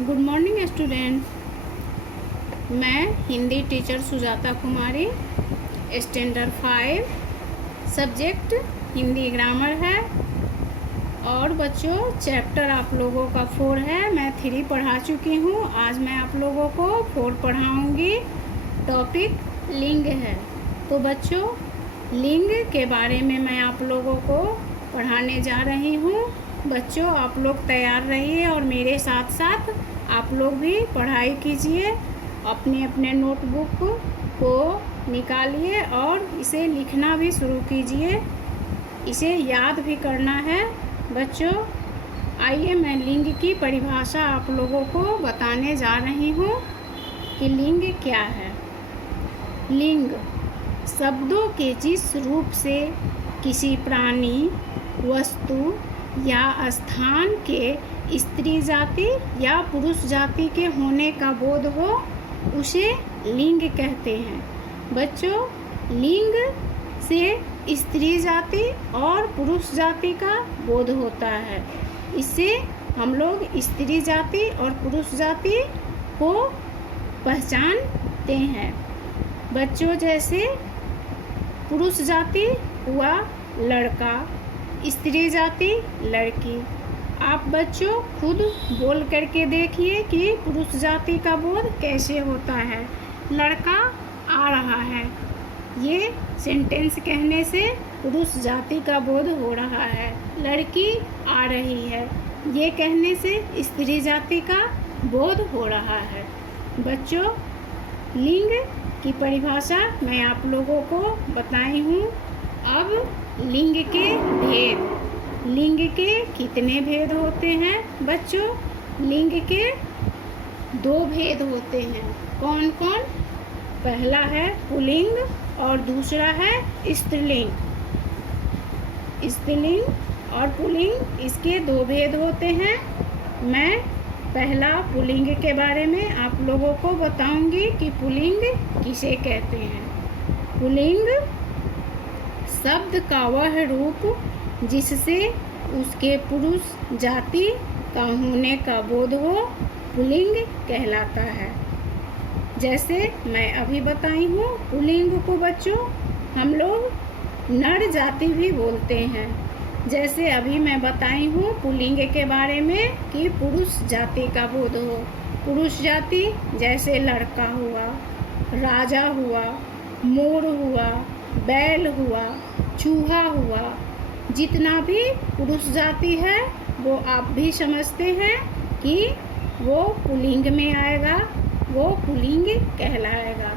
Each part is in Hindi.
Good morning student. मैं हिंदी टीचर सुजाता कुमारी, स्टैंडर्ड 5, सब्जेक्ट हिंदी ग्रामर है। और बच्चों चैप्टर आप लोगों का 4 है। मैं 3 पढ़ा चुकी हूँ। आज मैं आप लोगों को 4 पढ़ाऊँगी। टॉपिक लिंग है। तो बच्चों लिंग के बारे में मैं आप लोगों को पढ़ाने जा रही हूँ। बच्चों आप लोग तैयार रहिए और मेरे साथ साथ आप लोग भी पढ़ाई कीजिए। अपने अपने नोटबुक को निकालिए और इसे लिखना भी शुरू कीजिए। इसे याद भी करना है। बच्चों आइए मैं लिंग की परिभाषा आप लोगों को बताने जा रही हूँ कि लिंग क्या है। लिंग शब्दों के जिस रूप से किसी प्राणी, वस्तु या स्थान के स्त्री जाति या पुरुष जाति के होने का बोध हो उसे लिंग कहते हैं। बच्चों लिंग से स्त्री जाति और पुरुष जाति का बोध होता है। इससे हम लोग स्त्री जाति और पुरुष जाति को पहचानते हैं। बच्चों जैसे पुरुष जाति हुआ लड़का, स्त्री जाति लड़की। आप बच्चों खुद बोल करके देखिए कि पुरुष जाति का बोध कैसे होता है। लड़का आ रहा है, ये सेंटेंस कहने से पुरुष जाति का बोध हो रहा है। लड़की आ रही है, ये कहने से स्त्री जाति का बोध हो रहा है। बच्चों लिंग की परिभाषा मैं आप लोगों को बताई हूँ। अब लिंग के भेद। लिंग के कितने भेद होते हैं? बच्चों लिंग के 2 भेद होते हैं। कौन कौन? पहला है पुल्लिंग और दूसरा है स्त्रीलिंग। स्त्रीलिंग और पुल्लिंग इसके 2 भेद होते हैं। मैं पहला पुल्लिंग के बारे में आप लोगों को बताऊंगी कि पुल्लिंग किसे कहते हैं। पुल्लिंग शब्द का वह रूप जिससे उसके पुरुष जाति का होने का बोध हो पुल्लिंग कहलाता है। जैसे मैं अभी बताई हूँ पुल्लिंग को बच्चों हम लोग नर जाति भी बोलते हैं। जैसे अभी मैं बताई हूँ पुल्लिंग के बारे में कि पुरुष जाति का बोध हो। पुरुष जाति जैसे लड़का हुआ, राजा हुआ, मोर हुआ, बैल हुआ, चूहा हुआ। जितना भी पुरुष जाति है वो आप भी समझते हैं कि वो पुल्लिंग में आएगा, वो पुल्लिंग कहलाएगा।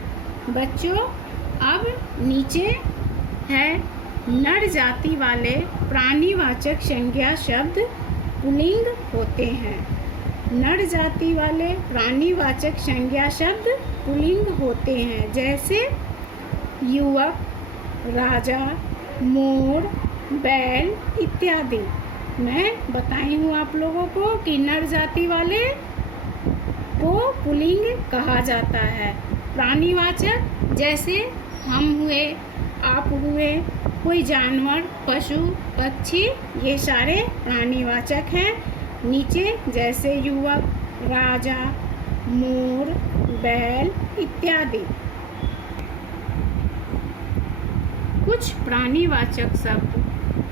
बच्चों अब नीचे है नर जाति वाले प्राणीवाचक संज्ञा शब्द पुल्लिंग होते हैं। नर जाति वाले प्राणीवाचक संज्ञा शब्द पुल्लिंग होते हैं। जैसे युवक, राजा, मोर, बैल इत्यादि। मैं बताई हूँ आप लोगों को कि नर जाति वाले को पुल्लिंग कहा जाता है। प्राणीवाचक जैसे हम हुए, आप हुए, कोई जानवर, पशु, पक्षी, ये सारे प्राणीवाचक हैं। नीचे जैसे युवक, राजा, मोर, बैल इत्यादि। कुछ प्राणीवाचक शब्द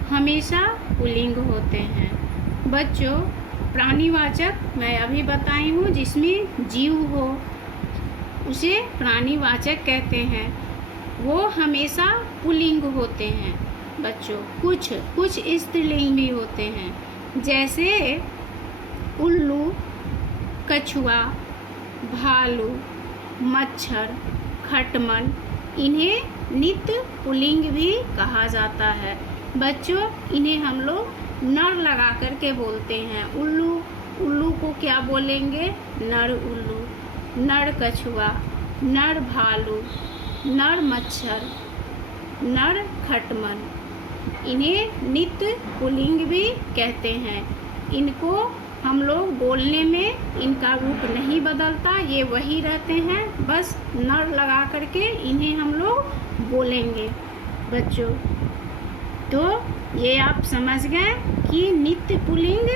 हमेशा पुल्लिंग होते हैं। बच्चों प्राणीवाचक मैं अभी बताई हूँ जिसमें जीव हो उसे प्राणीवाचक कहते हैं। वो हमेशा पुल्लिंग होते हैं। बच्चों कुछ स्त्रीलिंग भी होते हैं। जैसे उल्लू, कछुआ, भालू, मच्छर, खटमल, इन्हें नित्य पुल्लिंग भी कहा जाता है। बच्चों इन्हें हम लोग नर लगा करके बोलते हैं। उल्लू को क्या बोलेंगे? नर उल्लू, नर कछुआ, नर भालू, नर मच्छर, नर खटमल। इन्हें नित्य पुल्लिंग भी कहते हैं। इनको हम लोग बोलने में इनका रूप नहीं बदलता, ये वही रहते हैं। बस नर लगा करके इन्हें हम लोग बोलेंगे। बच्चों तो ये आप समझ गए कि नित्य पुल्लिंग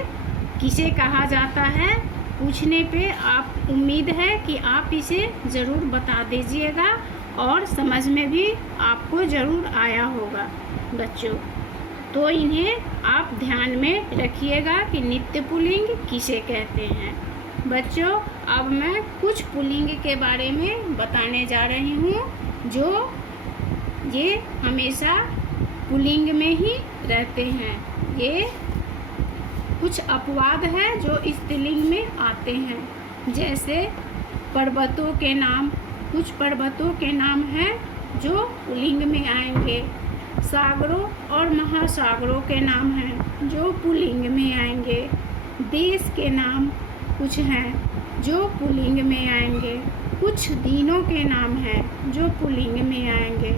किसे कहा जाता है? पूछने पे आप उम्मीद है कि आप इसे ज़रूर बता दीजिएगा और समझ में भी आपको ज़रूर आया होगा बच्चों। तो इन्हें आप ध्यान में रखिएगा कि नित्य पुल्लिंग किसे कहते हैं। बच्चों अब मैं कुछ पुल्लिंग के बारे में बताने जा रही हूँ जो ये हमेशा पुल्लिंग में ही रहते हैं। ये कुछ अपवाद है जो स्त्रीलिंग में आते हैं, जैसे पर्वतों के नाम। कुछ पर्वतों के नाम हैं जो पुल्लिंग में आएंगे। सागरों और महासागरों के नाम हैं जो पुल्लिंग में आएंगे। देश के नाम कुछ हैं जो पुल्लिंग में आएंगे। कुछ दिनों के नाम हैं जो पुल्लिंग में आएंगे।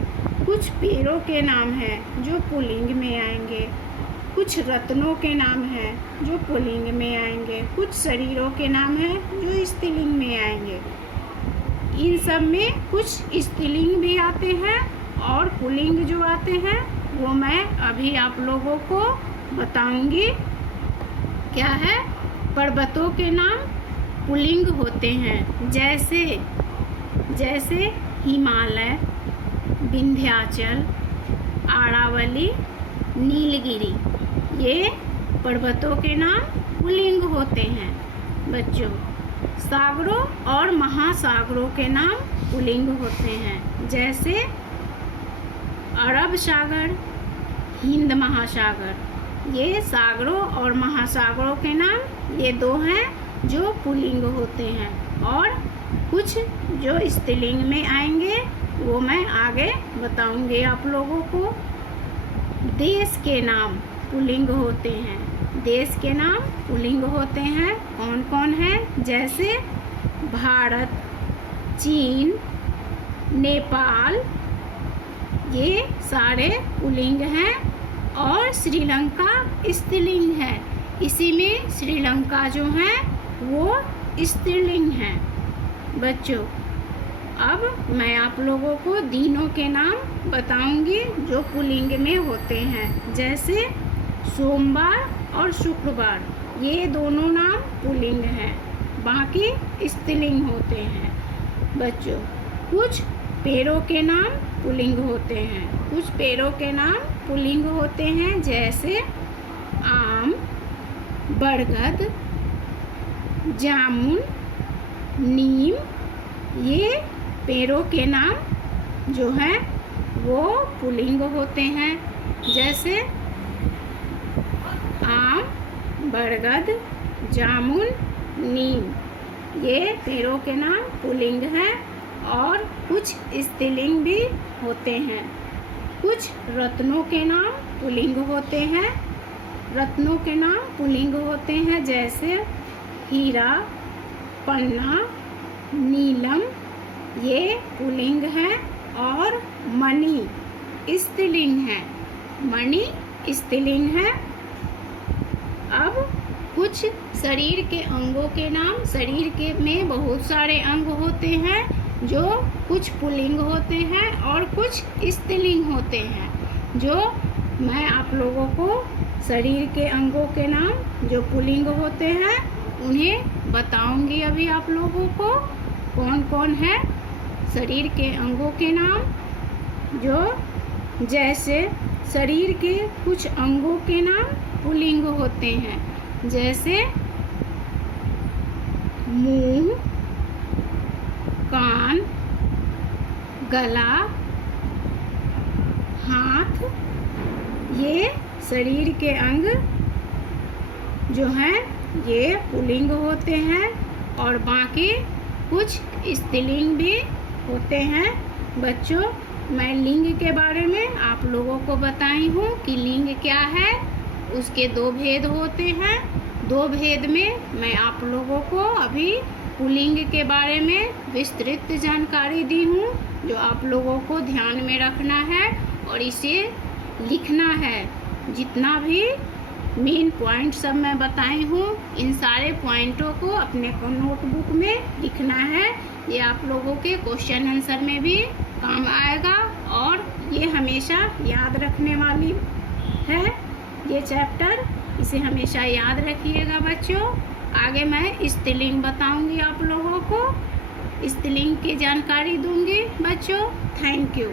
कुछ पेड़ों के नाम हैं जो पुल्लिंग में आएंगे। कुछ रत्नों के नाम हैं जो पुल्लिंग में आएंगे। कुछ शरीरों के नाम हैं जो स्त्रीलिंग में आएंगे। इन सब में कुछ स्त्रीलिंग भी आते हैं और पुल्लिंग जो आते हैं वो मैं अभी आप लोगों को बताऊंगी। क्या है? पर्वतों के नाम पुल्लिंग होते हैं, जैसे हिमालय, विंध्याचल, अरावली, नीलगिरी। ये पर्वतों के नाम पुल्लिंग होते हैं बच्चों। सागरों और महासागरों के नाम पुल्लिंग होते हैं, जैसे अरब सागर, हिंद महासागर। ये सागरों और महासागरों के नाम ये दो हैं जो पुल्लिंग होते हैं। और कुछ जो स्त्रीलिंग में आएंगे वो मैं आगे बताऊंगी आप लोगों को। देश के नाम पुल्लिंग होते हैं। देश के नाम पुल्लिंग होते हैं। कौन कौन है? जैसे भारत, चीन, नेपाल, ये सारे पुल्लिंग हैं। और श्रीलंका स्त्रीलिंग है। इसी में श्रीलंका जो है वो स्त्रीलिंग है बच्चों। अब मैं आप लोगों को दिनों के नाम बताऊंगी जो पुल्लिंग में होते हैं, जैसे सोमवार और शुक्रवार। ये दोनों नाम पुल्लिंग हैं, बाकी स्त्रीलिंग होते हैं बच्चों। कुछ पेड़ों के नाम पुल्लिंग होते हैं। कुछ पेड़ों के नाम पुल्लिंग होते हैं, जैसे आम, बरगद, जामुन, नीम। ये पेड़ों के नाम जो हैं वो पुल्लिंग होते हैं, जैसे आम, बरगद, जामुन, नीम। ये पेड़ों के नाम पुल्लिंग हैं। और कुछ स्त्रीलिंग भी होते हैं। कुछ रत्नों के नाम पुल्लिंग होते हैं। रत्नों के नाम पुल्लिंग होते हैं, जैसे हीरा, पन्ना, नीलम। ये पुल्लिंग है। और मणि स्त्रीलिंग है। मणि स्त्रीलिंग है। अब कुछ शरीर के अंगों के नाम। शरीर के में बहुत सारे अंग होते हैं जो कुछ पुल्लिंग होते हैं और कुछ स्त्रीलिंग होते हैं। जो मैं आप लोगों को शरीर के अंगों के नाम जो पुल्लिंग होते हैं उन्हें बताऊंगी अभी आप लोगों को। कौन कौन है शरीर के अंगों के नाम? जो जैसे शरीर के कुछ अंगों के नाम पुल्लिंग होते हैं, जैसे मुंह, कान, गला, हाथ। ये शरीर के अंग जो हैं ये पुल्लिंग होते हैं और बाकी कुछ स्त्रीलिंग भी होते हैं बच्चों। मैं लिंग के बारे में आप लोगों को बताई हूँ कि लिंग क्या है। उसके दो भेद होते हैं। दो भेद में मैं आप लोगों को अभी पुल्लिंग के बारे में विस्तृत जानकारी दी हूँ, जो आप लोगों को ध्यान में रखना है और इसे लिखना है। जितना भी मेन पॉइंट सब मैं बताई हूँ इन सारे पॉइंटों को अपने को नोटबुक में लिखना है। ये आप लोगों के क्वेश्चन आंसर में भी काम आएगा और ये हमेशा याद रखने वाली है ये चैप्टर। इसे हमेशा याद रखिएगा बच्चों। आगे मैं स्त्रीलिंग बताऊंगी आप लोगों को, स्त्रीलिंग की जानकारी दूंगी बच्चों। Thank you.